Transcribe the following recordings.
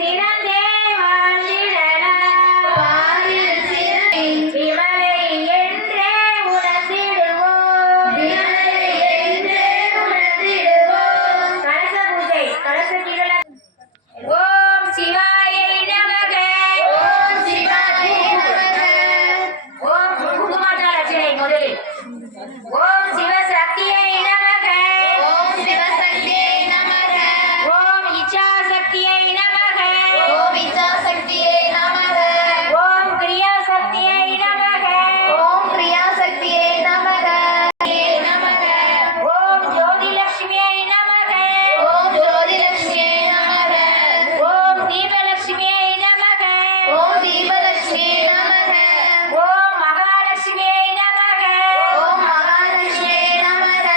சிறந்தே வாழ்ந்திடலாம். வாரில் சிறந்தே விமலை என்றே உணர்ந்திடுவோம். விமலை என்றே உணர்ந்திடுவோம். கலச பூஜை கலசத்தில ஓம் சிவாய நமக. ஓம் சிவாய நமக. ஓம் குங்குமார்ச்சனை முதலில் ஓம் சிவசக்தியை நமக. ஓம் சிவசக்தியை நமக. ஓம் இச்சாசக்தியை நமக. ஓம் இச்சாசக்தியை நமக. ஓம் கிரியாசக்தியை நமக. ஓம் கிரியாசக்தியை நமக. நமக. ஓம் ஜோதிலட்சுமியை நமக. ஓம் ஜோதிலட்சுமியை நமக. ஓம் தீபலட்சுமியை நமக. ஓம் தீபலட்சுமியை நமக. ஓம் மகாலட்சுமியை நமக. ஓம் மகாலட்சுமியை நமக.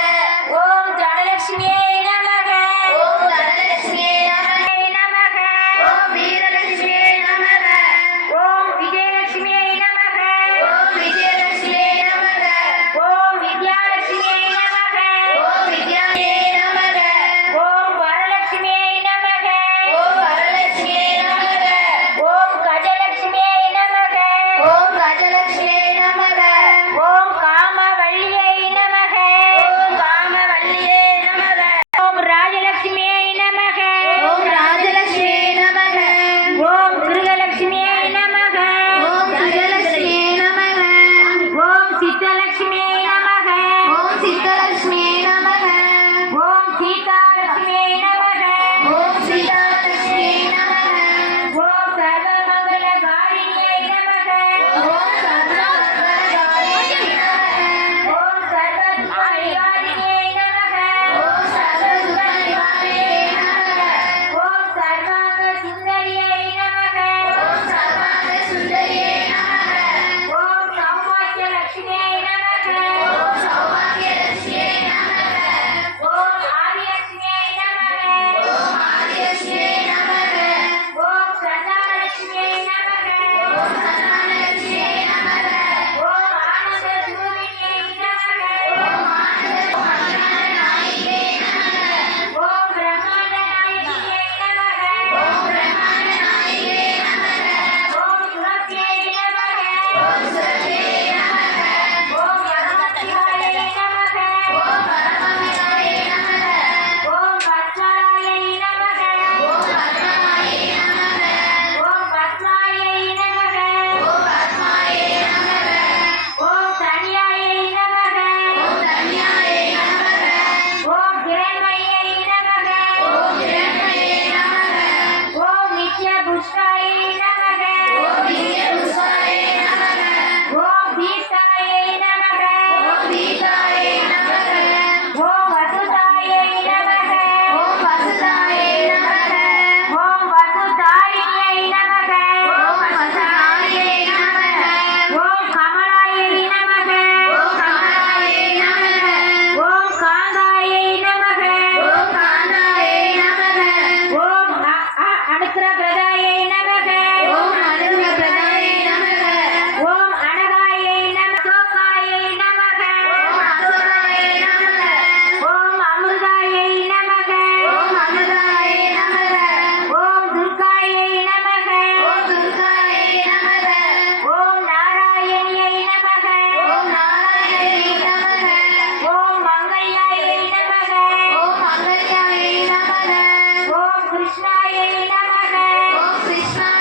ஓம் தனலட்சுமியை நமக. ஓம் தனலட்சுமியை நமக. ஓம் வீரலட்சுமியை நமக. ஓம் விஜயலட்சுமியை நமக. ஓம் விஜயலட்சுமியை நமக. ஓம் வித்யாலட்சுமியை நமக. ஓம் வித்யாலட்சுமியை நமக. ஓம் வரலட்சுமியை நமக. ஓம் வரலட்சுமியை நமக. ஓம் கஜலட்சுமியை நமக. ஓம் கஜலட்சுமியை நமக. ஓம் காமவல்லியை நமக. ஓம் காமவல்லியை நமக. ஓம் ராஜலட்சுமியை நமக. ஓம் ராஜலட்சுமியை நமக. ஓம் கிருகலட்சுமியை நமக. ஓம் கிருகலட்சுமியை நமக. ஓம் சித்தலட்சுமியை நமக. ஓம் சித்தலட்சுமியை நமக. ஓம் சீதாலட்சுமியை நமக. ஓம் சீதாலட்சுமியை நமக. ஓம் சர்வமங்கலகாரிணியை நமக. ஓம் சர்வமங்கலகாரிணியை நமக. ஓம் சர்வசுபநிவாரிணியை நமக. ஓம் சர்வசுபநிவாரிணியை நமக. ஓம் சர்வாங்க சுந்தரியை நமக. ஓம் சர்வாங்க சுந்தரியை நமக. ஓம் சௌபாக்கியலட்சுமியை நமக. ஓம் சௌபாக்கியலட்சுமியை நமக. ஓம் ஆதிலட்சுமியை நமக. ஓம் ஆதிலட்சுமியை நமக. ஓம் சந்தானலட்சுமியை நமக. ஓம் சந்தானலட்சுமியை நமக. ஓம் ஆனந்த சுரூபிணியை நமக. ஓம் ஆனந்த நாயகியை நமக. ஓம் பிரம்மாண்ட நாயகியை நமக. ஓம் பிரம்மாண்ட நாயகியை நமக. ஓம் சுரத்தியை நமக. ஓம் சுரத்தியை நமக. ஓம் பரமசிவாயை நமக. ஓம் பரமசிவாயை நமக. ஓம் பத்மாயை நமக. ஓம் பத்மாயை நமக. ஓம் பத்மாயை நமக. ஓம் பத்மாயை நமக. ஓம் தன்யாயை நமக. ஓம் தன்யாயை நமக. ஓம் கிரண்மயை நமக. ஓம் கிரண்மயை நமக. ஓம் நித்ய புஷ்பாயை நமக. ஓம் நித்ய புஷ்பாயை நமக. ஓம் தீர்த்தாயை நமக. ஓம் தீர்த்தாயை நமக. ஓம் வசுதாயை நமக. ஓம் வசுதாயை நமக. ஓம் வசுதாரிணியை நமக. ஓம் வசுதாரியை நமக. ஓம் கமலாயை நமக. ஓம் கமலாயை நமக. ஓம் காந்தாயை நமக. ஓம் காந்தாயை நமக. ஓம் அனுக்கிரகதாயை நமக. ஓம் அனுக்கிரகதாயை நமக. ஓம் அனகாயை நமக. அசோகாயை நமக. ஓம் அசோகாயை நமக. ஓம் அமிர்தாயை நமக. ஓம் அமிர்தாயை நமக. ஓம் துர்காயை நமக. ஓம் துர்காயை நமக. ஓம் நாராயணியை நமக. ஓம் நாராயணியை நமக. ஓம் மங்கள்யாயை நமக. ஓம் மங்கள்யாயை நமக. ஓம் கிருஷ்ணாயை நமக. ஓம் கிருஷ்ணாயை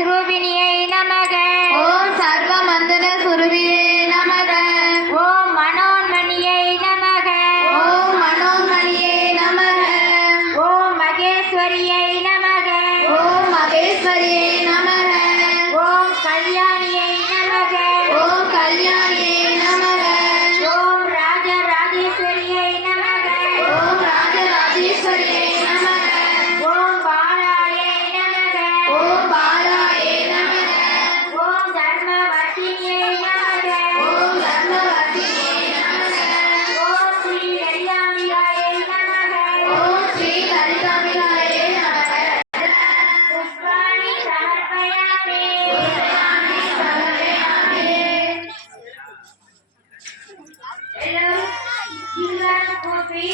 சுரூபிணியை நமக ஓம் சர்வ மந்தன சுரபியே நமக ஓம் மனோன்மணியை நமக ஓம் மனோன்மணியே நமக ஓம் மகேஸ்வரியை நமக ஓம் மகேஸ்வரியே நமக ஓம் கல்யாணியை நமக ஓம் கல்யாணியே நமக ஓம் ராஜராஜேஸ்வரியை நமக ஓம் ராஜராஜேஸ்வரியே நமக ஓம் பாலாயை நமக ஓம் பாலாயே நமக ஓம் தர்மவர்த்தினியை நமக ஓம் தர்மவர்த்தியே நமக ஓம் ஸ்ரீ லலிதாம்பிகாயை நமக ஓம் ஸ்ரீ லலிதாம்பிகாயே நமக புஷ்பாணி சமர்ப்பயாமி எல்லோரும் சிங்காரம் கூப்பி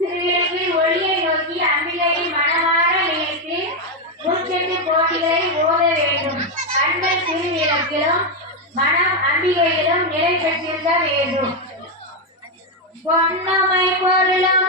திருவிளக்கில் ஒளியை நோக்கி அம்பிகையை மனமாற நினைத்து முச்செட்டு கோட்டிகளை ஓத வேண்டும். கண்கள் திருவிளக்கிலும் மனம் அம்பிகையிலும் நிலை பெற்றிருக்க வேண்டும். பொன்னமை பொருளும்